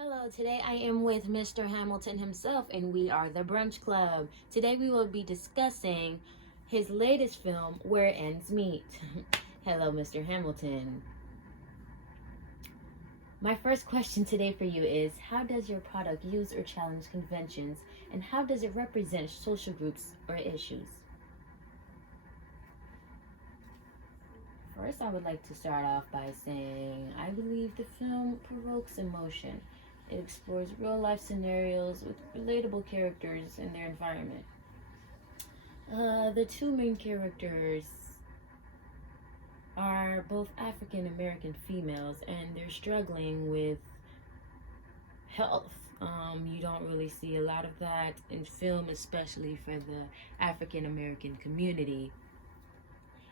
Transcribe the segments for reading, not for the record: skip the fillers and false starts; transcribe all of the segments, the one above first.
Hello, today I am with Mr. Hamilton himself, and we are the Brunch Club. Today we will be discussing his latest film, Where Ends Meet. Hello, Mr. Hamilton. My first question today for you is, how does your product use or challenge conventions, and how does it represent social groups or issues? First, I would like to start off by saying I believe the film provokes emotion. It explores real life scenarios with relatable characters and their environment. The two main characters are both African American females, and they're struggling with health. You don't really see a lot of that in film, especially for the African American community.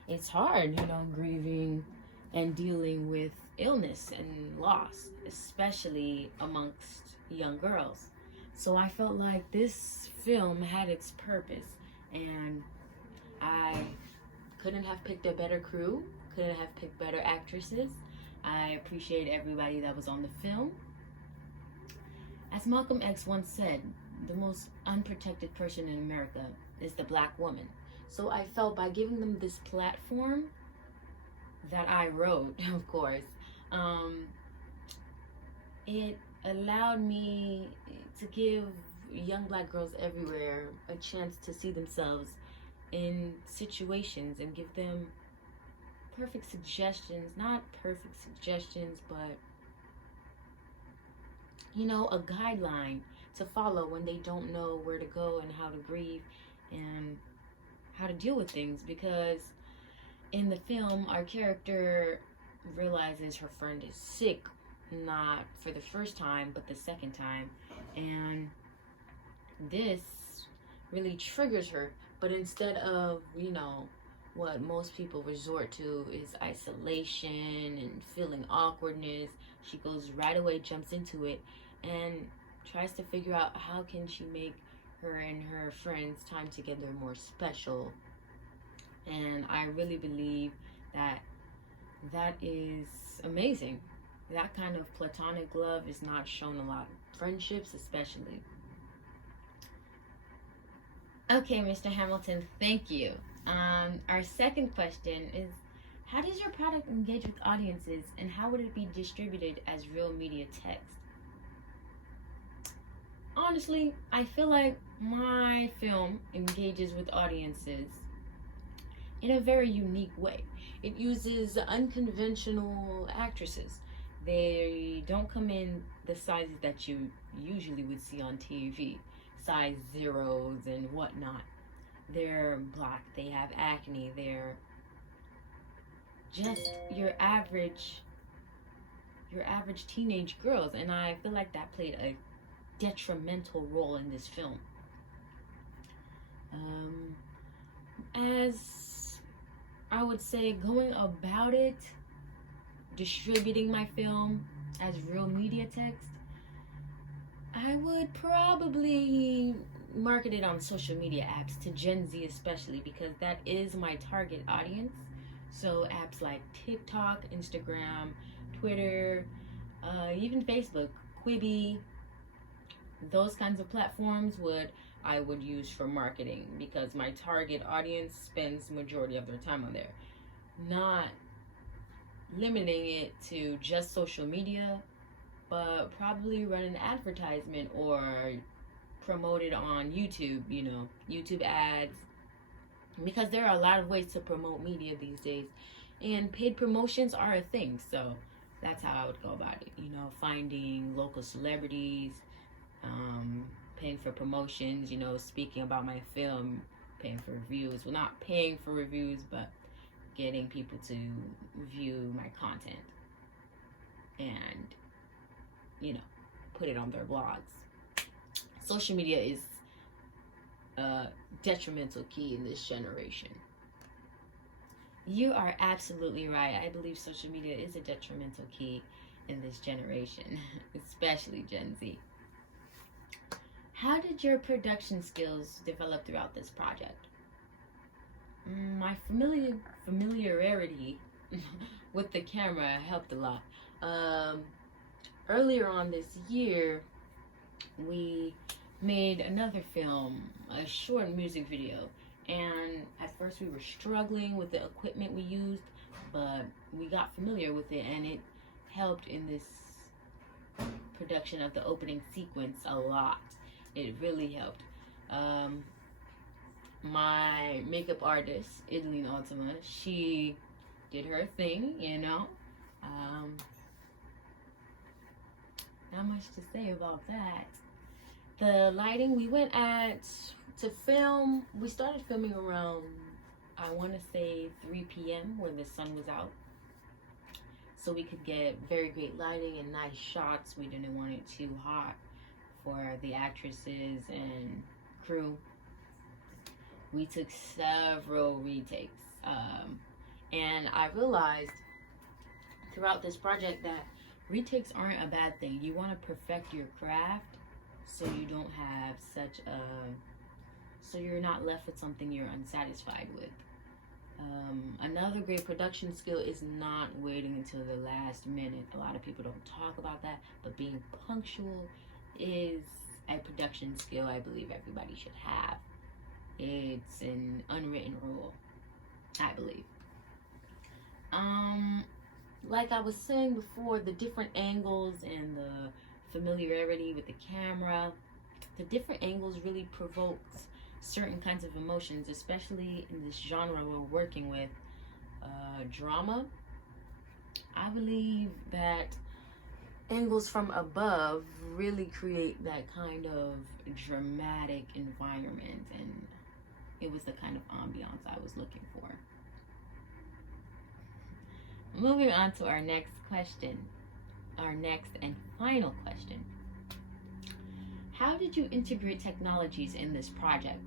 It's hard, grieving and dealing with illness and loss, especially amongst young girls. So I felt like this film had its purpose, and I couldn't have picked a better crew, couldn't have picked better actresses. I appreciate everybody that was on the film. As Malcolm X once said, the most unprotected person in America is the black woman. So I felt by giving them this platform that I wrote, of course, it allowed me to give young black girls everywhere a chance to see themselves in situations and give them perfect suggestions, not perfect suggestions, but a guideline to follow when they don't know where to go and how to grieve and how to deal with things. Because in the film, our character realizes her friend is sick, not for the first time, but the second time. And this really triggers her. But instead of, what most people resort to is isolation and feeling awkwardness, she goes right away, jumps into it, and tries to figure out how can she make her and her friends' time together more special. And I really believe that is amazing. That kind of platonic love is not shown a lot. Friendships especially. Okay, Mr. Hamilton, thank you. Our second question is, how does your product engage with audiences, and how would it be distributed as real media text? Honestly, I feel like my film engages with audiences in a very unique way. It uses unconventional actresses. They don't come in the sizes that you usually would see on TV, size zeros and whatnot. They're black, they have acne, they're just your average teenage girls, and I feel like that played a detrimental role in this film. As I would say, going about it, distributing my film as real media text, I would probably market it on social media apps to Gen Z especially, because that is my target audience. So apps like TikTok, Instagram, Twitter, even Facebook, Quibi, those kinds of platforms I would use for marketing, because my target audience spends majority of their time on there. Not limiting it to just social media, but probably run an advertisement or promote it on YouTube, YouTube ads, because there are a lot of ways to promote media these days, and paid promotions are a thing. So that's how I would go about it, finding local celebrities, paying for promotions, speaking about my film, paying for reviews. Well, not paying for reviews, but getting people to view my content and, put it on their blogs. Social media is a detrimental key in this generation. You are absolutely right. I believe social media is a detrimental key in this generation, especially Gen Z. How did your production skills develop throughout this project? My familiarity with the camera helped a lot. earlier on this year, we made another film, a short music video. And at first we were struggling with the equipment we used, but we got familiar with it, and it helped in this production of the opening sequence a lot. It really helped. My makeup artist, Idleen Ultima, she did her thing, you know. Not much to say about that. The lighting, we went to film, we started filming around, I want to say 3 p.m. when the sun was out, so we could get very great lighting and nice shots. We didn't want it too hot for the actresses and crew. We took several retakes, and I realized throughout this project that retakes aren't a bad thing. You want to perfect your craft so you don't have so you're not left with something you're unsatisfied with. Another great production skill is not waiting until the last minute. A lot of people don't talk about that, but being punctual is a production skill I believe everybody should have. It's an unwritten rule, I believe. Like I was saying before, the different angles and the familiarity with the camera, the different angles really provokes certain kinds of emotions, especially in this genre we're working with, drama. I believe that angles from above really create that kind of dramatic environment, and it was the kind of ambiance I was looking for. Moving on to our next question, our next and final question. How did you integrate technologies in this project?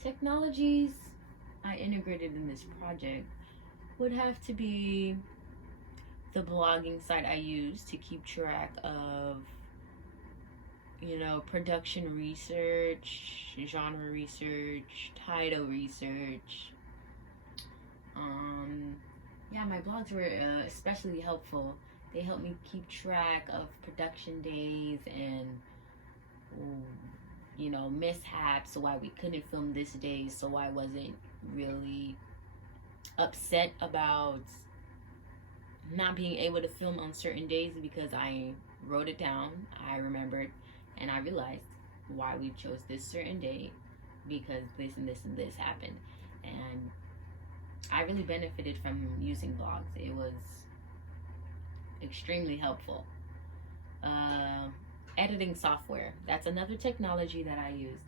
Technologies I integrated in this project would have to be the blogging site I use to keep track of, you know, production research, genre research, title research. Yeah, my blogs were especially helpful. They helped me keep track of production days and, you know, mishaps, so why we couldn't film this day, so I wasn't really upset about not being able to film on certain days, because I wrote it down, I remembered, and I realized why we chose this certain day, because this and this and this happened. And I really benefited from using blogs. It was extremely helpful. Editing software, that's another technology that I used.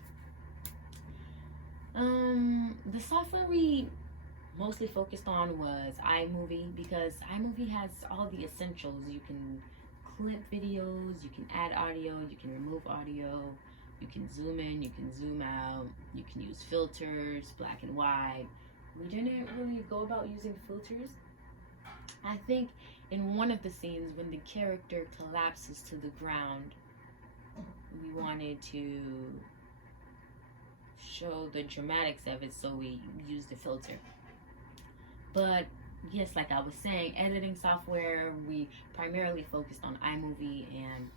The software we mostly focused on was iMovie, because iMovie has all the essentials. You can clip videos, you can add audio, you can remove audio, you can zoom in, you can zoom out, you can use filters, black and white. We didn't really go about using filters. I think in one of the scenes when the character collapses to the ground, we wanted to show the dramatics of it, so we used a filter. But yes, like I was saying, editing software, we primarily focused on iMovie, and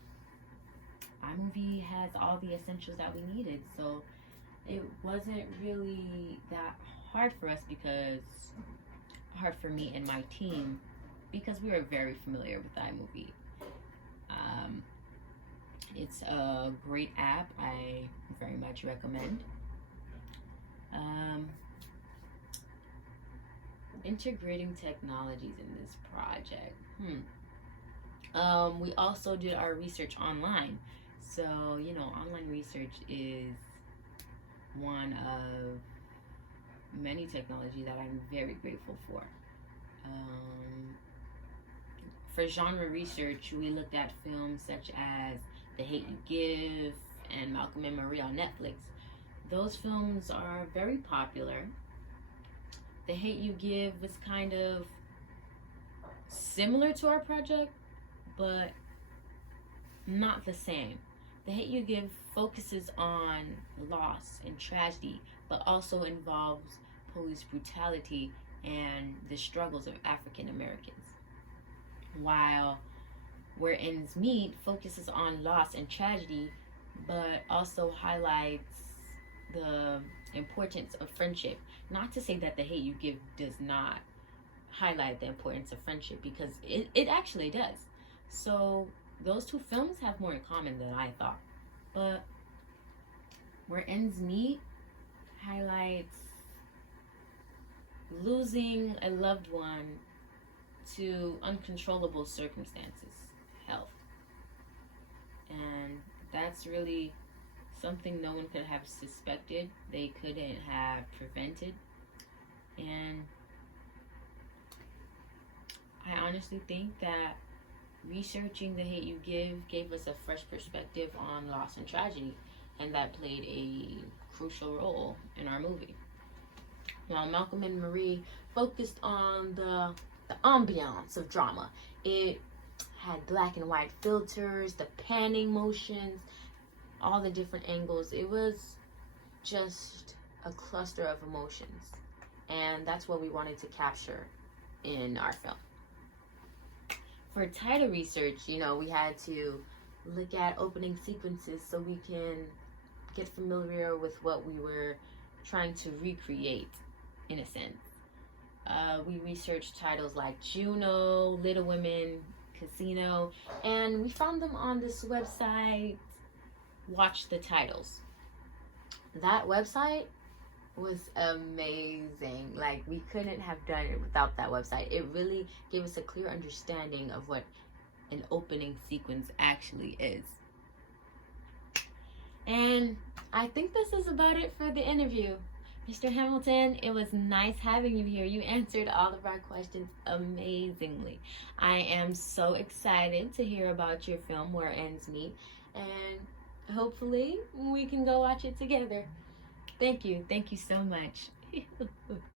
iMovie has all the essentials that we needed, so it wasn't really that hard for us, hard for me and my team, because we were very familiar with iMovie. It's a great app. I very much recommend. Integrating technologies in this project. We also did our research online. So, you know, online research is one of many technologies that I'm very grateful for. For genre research, we looked at films such as The Hate U Give and Malcolm and Marie on Netflix. Those films are very popular. The Hate U Give was kind of similar to our project, but not the same. The Hate U Give focuses on loss and tragedy, but also involves police brutality and the struggles of African Americans. while Where Ends Meet focuses on loss and tragedy, but also highlights the importance of friendship. Not to say that The Hate You Give does not highlight the importance of friendship, because it actually does. So those two films have more in common than I thought. But Where Ends Meet highlights losing a loved one to uncontrollable circumstances, health. And that's really something no one could have suspected, they couldn't have prevented. And I honestly think that researching The Hate You Give gave us a fresh perspective on loss and tragedy, and that played a crucial role in our movie. While Malcolm and Marie focused on the ambiance of drama, it had black and white filters, the panning motions, all the different angles. It was just a cluster of emotions, and that's what we wanted to capture in our film. For title research, we had to look at opening sequences so we can get familiar with what we were trying to recreate, in a sense. We researched titles like Juno, Little Women, Casino, and we found them on this website, Watch the Titles. That website was amazing. Like, we couldn't have done it without that website. It really gave us a clear understanding of what an opening sequence actually is. And I think this is about it for the interview. Mr. Hamilton, it was nice having you here. You answered all of our questions amazingly. I am so excited to hear about your film, Where Ends Meet, and hopefully we can go watch it together. Thank you. Thank you so much.